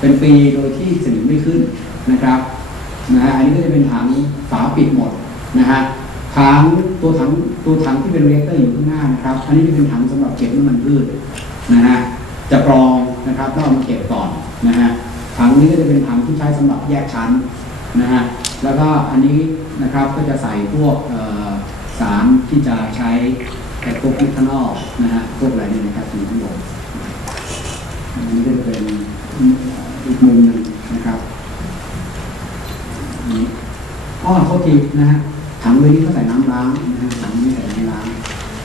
เป็นปีโดยที่สนิมไม่ขึ้นนะครับนะฮะอันนี้ก็จะเป็นถังฝาปิดหมดนะฮะถังตัวถังตัวถังที่เป็นเรกเตอร์อยู่ข้างหน้านะครับ อันนี้จะเป็นถังสำหรับเก็บน้ำมันพืชนะฮะจะกรองนะครับแล้วเอามาเก็บก่อนนะฮะถังนี้ก็จะเป็นถังที่ใช้สำหรับแยกชั้นนะฮะแล้วก็อันนี้นะครับก็จะใส่พวกสารที่จะใช้แต่พวกมิทานอลนะฮะพวกอะไรนี่นะครับอยู่ข้างบนอันนี้ก็จะเป็น อีกมุมหนึ่งนะครับอ้อ้อโทษทีนะฮะถังใบนี้ก็ใส่น้ำล้างนะฮะถังนี้ใส่น้ำล้าง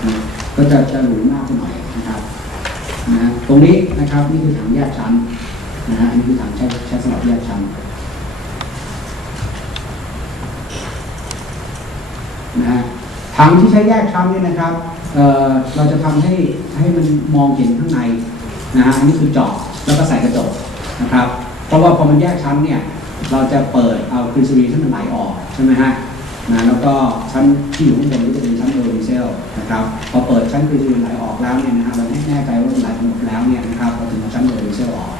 นะก็จะจะหรูมากขึ้นหน่อยนะครับนะฮะตรงนี้นะครับนี่คือถังแยกชั้นนะฮะอันนี้คือถังใช้ใช้สำหรับแยกชั้นนะฮะถังที่ใช้แยกชั้นเนี่ยนะครับเอ่อเราจะทำให้ให้มันมองเห็นข้างใน นะฮะอันนี้คือเจาะแล้วก็ใส่กระจกนะครับ เพราะว่าพอมันแยกชั้นเนี่ยเราจะเปิดเอาครีซูรีที่มันไหลออกใช่ไหมฮะนะแล้วก็ชั้นที่อยู่ข้างบนก็จะเป็นชั้นโอดีเซลนะครับพอเปิดชั้นครีซูรีไหลออกแล้วเนี่ยนะฮะเราแน่ใจว่ามันไหลหมดแล้วเนี่ยนะครับเราถึงเอาชั้นโอดีเซลออก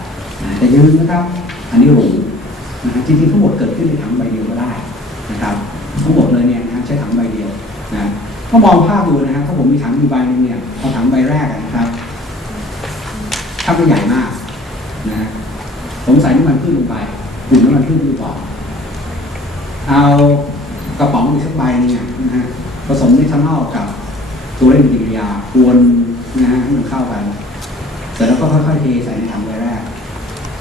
แต่อยืนนะครับ อันนี้หรูนะฮะจริงๆทั้งหมดเกิดขึ้นในถังใบเดียวก็ได้นะครับทั้งหมดเลยเนี่ยนะฮะใช้ถังใบเดียวนะก็มองภาพดูนะฮะถ้าผมมีถังอยู่ใบหนึงเนี่ยพอถังใบแรกนะครับ ถ้าไม่ใหญ่มากนะผมใส่น้ำมันพืชลงไปอุ่นน้ำมันพืชดูก่อนเอากระป๋องอีกสักใบนึงนะฮะผสมนิทานอลกับตัวเร่งปฏิกิริยากวนนะฮะให้มันเข้ากันเสร็จแล้วก็ค่อยๆเทใส่ในถังใบแรก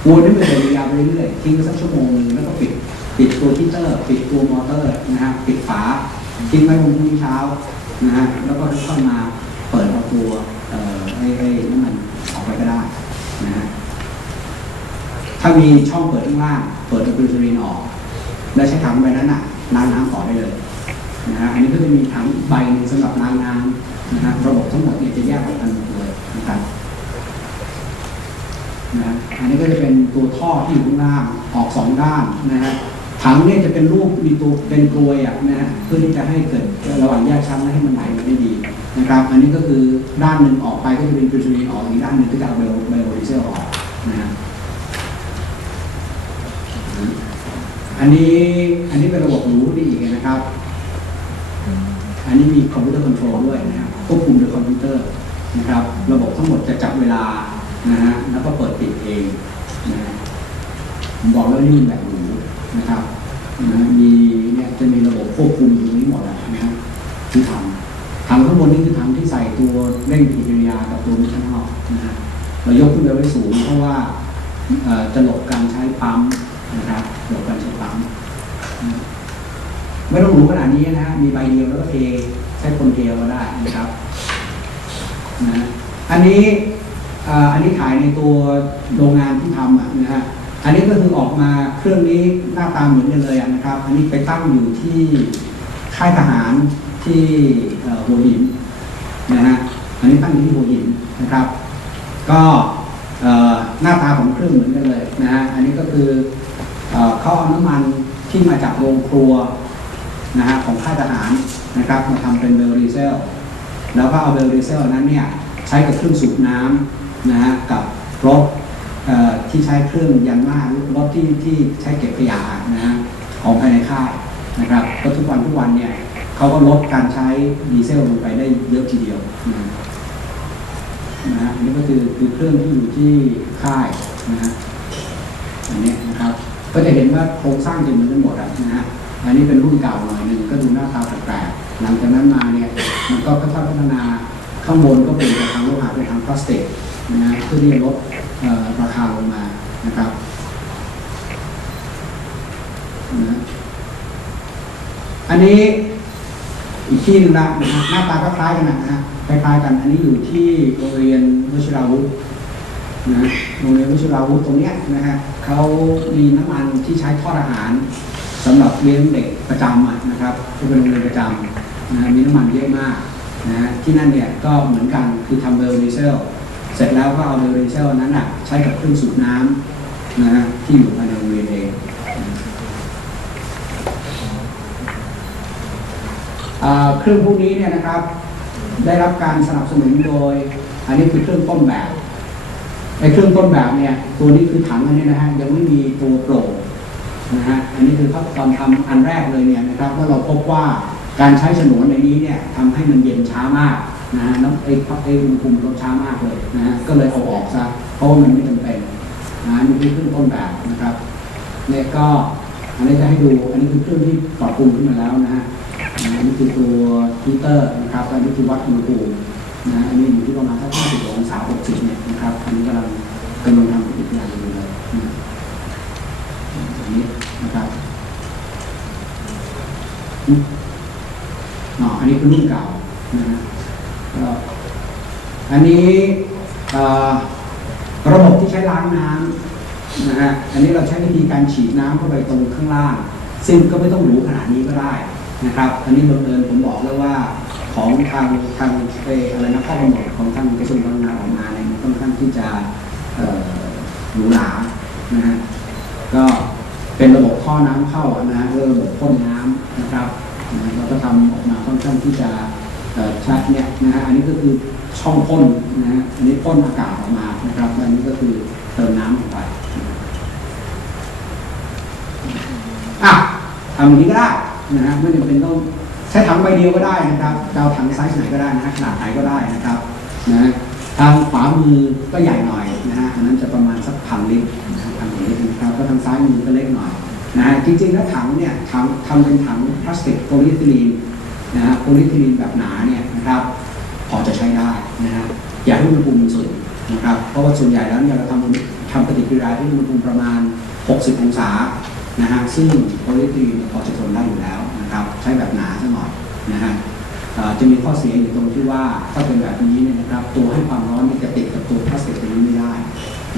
กวนให้มันปฏิกิริยาไปเรื่อยๆทิ้งสักชั่วโมงนึงแล้วก็ปิดปิดตัวฮีเตอร์ ปิดตัวมอเตอร์นะฮะปิดฝาทิ้งไว้วันพรุ่งนี้เช้านะฮะแล้วก็ค่อยๆมาเปิดเอาตัวเอ่อไอ้ไอ้น้ำมัน ไปก็ได้นะฮะถ้ามีช่องเปิดข้างล่าง เปิดอะคริลินออก แล้วใช้ถังใบนั้นน่ะล้างน้ำต่อได้เลยนะฮะอันนี้ก็จะมีถังใบหนึ่งสำหรับล้างน้ำนะฮะระบบทั้งหมดเนี่ยจะแยกออกกันหมดเลยนะครับนะฮะอันนี้ก็จะเป็นตัวท่อที่อยู่ข้างล่างออกสองด้านนะฮะ ถังเนี่ยจะเป็นรูปมีตัวเป็นกลวยอะนะฮะเพื่อที่จะให้เกิดระหว่างแยกชั้นและให้มันไหลมาได้ดีนะครับ อันนี้ก็คือด้านหนึ่งออกไปก็จะเป็นกริลินออกอีกด้านหนึ่งก็จะเอาเบลเบลดีเซลออกนะฮะอันนี้อันนี้เป็นระบบรู้ดีอีกนะครับ อันนี้มีคอมพิวเตอร์คอนโทรลด้วยนะครับควบคุมโดยคอมพิวเตอร์นะครับ ระบบทั้งหมดจะจับเวลานะฮะแล้วก็เปิดปิดเองนะผมบอกแล้วนี่มันแบบหรู นะครับนะมีเนี่ยจะมีระบบควบคุมอยู่ตรงนี้หมดแล้วนะฮะที่ทำทำข้างบนนี่คือทำที่ใส่ตัวเร่งปฏิกิริยากับตัวมิชชั่นอลนะฮะเรายกขึ้นไปไว้สูงเพราะว่าจะหลบการใช้ปั๊มนะครับหลบการใช้ปั๊มไม่ต้องหรูขนาดนี้นะฮะมีใบเดียวแล้วก็เทใช้คนเทก็ได้นะครับนะอันนี้อันนี้ขายในตัวโรงงานที่ทำอะนะฮะ อันนี้ก็คือออกมาเครื่องนี้หน้าตาเหมือนกันเลยนะครับ อันนี้ไปตั้งอยู่ที่ค่ายทหารที่หัวหินนะฮะอันนี้ตั้งอยู่ที่หัวหินนะครับ ก็หน้าตาของเครื่องเหมือนกันเลยนะฮะอันนี้ก็คือเขาเอาน้ำมันที่มาจากโรงครัวนะฮะของค่ายทหารนะครับมาทำเป็นเบลดีเซลแล้วก็เอาเบลดีเซลนั้นเนี่ยใช้กับเครื่องสูบน้ำนะฮะกับรถ ที่ใช้เครื่องยันมารถที่ที่ใช้เก็บขยะนะฮะของภายในค่ายนะครับก็ทุกวันทุกวันเนี่ยเขาก็ลดการใช้ดีเซลลงไปได้เยอะทีเดียวนะนะฮะอันนี้ก็คือคือเครื่องที่อยู่ที่ค่ายนะฮะอันนี้นะครับ ก็จะเห็นว่าโครงสร้างจะเหมือนกันหมดอะนะฮะอันนี้เป็นรุ่นเก่าหน่อยหนึ่งก็ดูหน้าตาแปลกๆหลังจากนั้นมาเนี่ยมันก็ค่อยๆพัฒนาข้างบนก็เปลี่ยนจากทางโลหะเป็นทางพลาสติก นะฮะเพื่อที่จะลดราคาลงมานะครับนะอันนี้อีกที่หนึงละนะฮะหน้าตาก็คล้ายกันนะฮะคล้ายๆกัน อันนี้อยู่ที่โรงเรียนวชิราวุธนะโรงเรียนวชิราวุธตรงเนี้ยนะฮะเขามีน้ำมันที่ใช้ทอดอาหารสำหรับเลี้ยงเด็กประจำนะครับที่เป็นโรงเรียนประจำนะฮะมีน้ำมันเยอะมากนะฮะที่นั่นเนี่ยก็เหมือนกันคือทำเบลดีเซล เสร็จแล้วก็เอาเบลดีเซลนั้นอะใช้กับเครื่องสูบน้ำนะฮะที่อยู่ภายในโรงเรียนเองอ่าเครื่องพวกนี้เนี่ยนะครับ ได้รับการสนับสนุนโดย อันนี้คือเครื่องต้นแบบไอ้เครื่องต้นแบบเนี่ยตัวนี้คือถังอันนี้นะฮะยังไม่มีตัวโปร่งนะฮะอันนี้คือขั้นตอนทำอันแรกเลยเนี่ยนะครับว่าเราพบว่าการใช้ฉนวนในนี้เนี่ยทำให้มันเย็นช้ามาก นะฮะแล้วไอ้ไอ้อุณหภูมิลดช้ามากเลยนะฮะก็เลยเอาออกซะเพราะว่ามันไม่จำเป็นนะนี่คือเครื่องต้นแบบนะครับเนี่ยก็อันนี้จะให้ดูอันนี้คือเครื่องที่ปรับปรุงขึ้นมาแล้วนะฮะอันนี้คือตัวฮีเตอร์นะครับอันนี้คือวัดอุณหภูมินะอันนี้อยู่ที่ประมาณสัก50องศา60เนี่ยนะครับอันนี้กำลังกำลังทำปฏิกิริยาอยู่เลยนะอันนี้นะครับอ๋ออันนี้คือรุ่นเก่านะฮะ อันนี้ระบบที่ใช้ล้างน้ำนะฮะ อันนี้เราใช้วิธีการฉีดน้ำเข้าไปตรงข้างล่าง ซึ่งก็ไม่ต้องหรูขนาดนี้ก็ได้นะครับ อันนี้บังเอิญผมบอกแล้วว่าของทางทางเออะไรนะข้อกำหนดของทางกระทรวงพลังงานออกมาเนี่ยมันค่อนข้างที่จะหรูหรานะฮะ ก็เป็นระบบท่อน้ำเข้านะฮะระบบพ่นน้ำนะครับเราก็ทำออกมาค่อนข้างที่จะ ชัดเนี่ยนะฮะอันนี้ก็คือช่องพ่นนะฮะอันนี้พ่นอากาศออกมานะครับอันนี้ก็คือเติมน้ำลงไปอะทำอย่างนี้ก็ได้นะฮะไม่จำเป็นต้องใช้ถังใบเดียวก็ได้นะครับจะเอาถังไซส์ไหนก็ได้นะฮะขนาดไหนก็ได้นะครับนะทางขวามือก็ใหญ่หน่อยนะฮะอันนั้นจะประมาณสักพันลิตรนะครับพันลิตรนะครับก็ทางซ้ายมือก็เล็กหน่อยนะฮะจริงๆแล้วถังเนี่ยถังทำเป็นถังพลาสติกโพลีเอทิลีน นะฮะโพลีเทิลีนแบบหนาเนี่ยนะครับพอจะใช้ได้นะฮะอย่าให้อุณหภูมิมันสูงนะครับเพราะว่าส่วนใหญ่แล้วเนี่ยเราทำทำปฏิกิริยาที่อุณหภูมิประมาณ 60 องศานะฮะซึ่งโพลีเทิลีนเนี่ยพอจะทนได้อยู่แล้วนะครับใช้แบบหนาซะหน่อยนะฮะจะมีข้อเสียอยู่ตรงที่ว่าถ้าเป็นแบบนี้เนี่ยนะครับตัวให้ความร้อนเนี่จะติดกับตัวพลาสติกตัวนี้ไม่ได้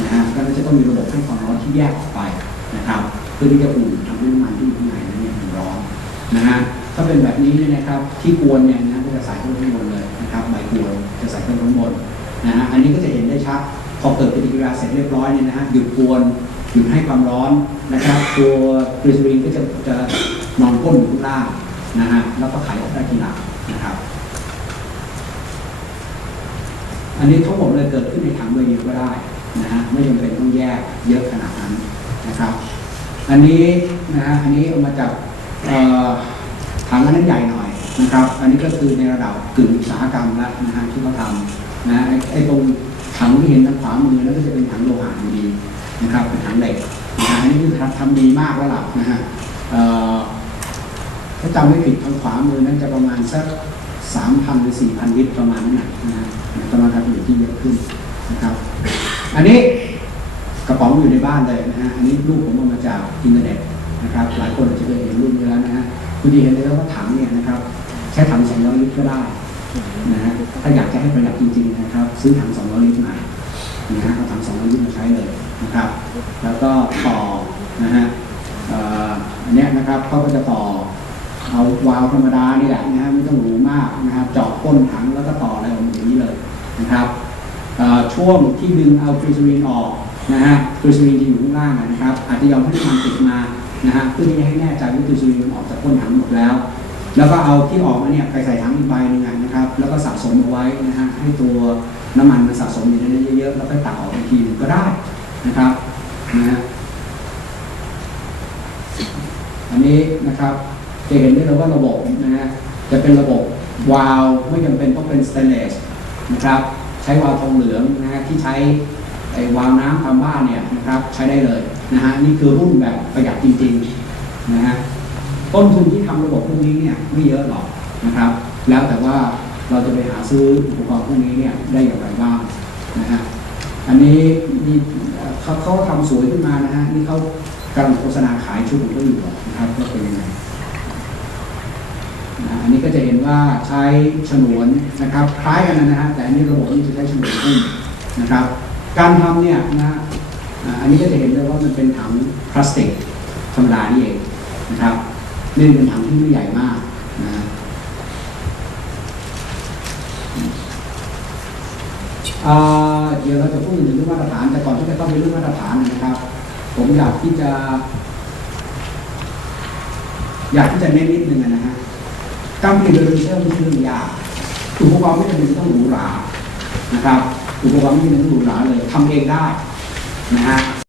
นะฮะก็จะต้องมีระบบให้ความร้อนที่แยกออกไปนะครับ เพื่อที่จะอุ่นทำให้น้ำมันที่อยู่ข้างในนั้นเนี่ยมันร้อนนะฮะ ถ้าเป็นแบบนี้เนี่ยนะครับ ที่กวนเนี่ยนะก็จะใส่ขึ้นข้างบนเลยนะครับใบกวนจะใส่ขึ้นข้างบนนะฮะอันนี้ก็จะเห็นได้ชัดพอเกิดปฏิกิริยาเสร็จเรียบร้อยเนี่ยนะฮะหยุดกวนหยุดให้ความร้อนนะครับ ตัวกรีซลีนก็จะจะนอนก้นอยู่ข้างล่างนะฮะแล้วก็ไขออกได้ทีหลังนะครับ อันนี้ทั้งหมดเลยเกิดขึ้นในถังใบเดียวก็ได้นะฮะไม่จำเป็นต้องแยกเยอะขนาดนั้นนะครับ อันนี้นะฮะอันนี้เอามาจากเอ่อ ถังอันนั้นใหญ่หน่อยนะครับ อันนี้ก็คือในระดับกึ่งอุตสาหกรรมแล้วนะฮะที่เขาทำนะไอ้ไอ้ตรงถังที่เห็นทางขวามือนั่นก็จะเป็นถังโลหะอยู่ดีนะครับเป็นถังเหล็กนะฮะอันนี้คือทำทำดีมากแล้วล่ะนะฮะถ้าจำไม่ผิดทางขวามือนั้นจะประมาณสักสามพันหรือสี่พันลิตรประมาณนั้นนะนะฮะกำลังการผลิตที่เยอะขึ้นนะครับ อันนี้กระป๋องอยู่ในบ้านเลยนะฮะอันนี้รูปผมเอามาจากอินเทอร์เน็ตนะครับ หลายคนอาจจะเคยเห็นรูปนี้แล้วนะฮะ คุณดีเห็นเลยว่าถังเนี่ยนะครับ ใช้ถัง200ลิตรก็ได้นะฮะถ้าอยากจะให้ประหยัดจริงๆนะครับ ซื้อถัง200ลิตรมานะฮะเอาถัง200ลิตรมาใช้เลยนะครับ แล้วก็ต่อนะฮะอันเนี้ยนะครับเขาก็จะต่อเอาวาล์วธรรมดานี่แหละนะฮะไม่ต้องหรูมากนะครับเจาะก้นถังแล้วก็ต่ออะไรออกมาอย่างนี้เลยนะครับช่วงที่ดึงเอากรีซลีนออกนะฮะกรีซลีนที่อยู่ข้างล่างนะครับ อาจจะยอมให้น้ำมันติดมา นะฮะเพื่อที่จะให้แน่ใจว่ากรีซลีนมันออกจากก้นถังหมดแล้ว แล้วก็เอาที่ออกมาเนี่ยไปใส่ถังอีกใบหนึงนะครับ แล้วก็สะสมเอาไว้นะฮะให้ตัวน้ำมันมันสะสมอยู่ในนั้นเยอะๆแล้วก็ตักออกอีกทีหนึงก็ได้นะครับนะฮะอันนี้นะครับจะเห็นได้เลยว่าระบบนะฮะจะเป็นระบบวาล์วไม่จำเป็นต้องเป็นสเตนเลสนะครับใช้วาล์วทองเหลืองนะฮะที่ใช้ไอ้วาล์วน้ำทำบ้านเนี่ยนะครับใช้ได้เลย นะฮะนี่คือรุ่นแบบประหยัดจริงๆนะฮะต้นทุนที่ทำระบบพวกนี้เนี่ยไม่เยอะหรอกนะครับ แล้วแต่ว่าเราจะไปหาซื้ออุปกรณ์พวกนี้เนี่ยได้อย่างไรบ้างนะฮะอันนี้นี่เขาเขาทำสวยขึ้นมานะฮะนี่เขากำลังโฆษณาขายชุดของเขาอยู่นะครับก็เป็นยังไงนะอันนี้ก็จะเห็นว่าใช้ฉนวนนะครับคล้ายกันนะฮะแต่อันนี้ระบบนี้จะใช้ฉนวนหุ้มนะครับ การทำเนี่ยนะฮะ อันนี้ก็จะเห็นได้ว่ามันเป็นถังพลาสติกธรรมดานี่เองนะครับนี่เป็นถังที่ไม่ใหญ่มากนะเดี๋ยวเราจะพูดถึงเรื่องมาตรฐาน แต่ก่อนที่จะเข้าไปเรื่องมาตรฐานนะครับ ผมอยากที่จะ อยากที่จะเน้นนิดนึงนะฮะการผลิตโดยดีเซลไม่ใช่เรื่องยากอุปกรณ์ไม่จำเป็นต้องหรูหรานะครับอุปกรณ์ไม่จำเป็นต้องหรูหราเลยทำเองได้ นะฮะ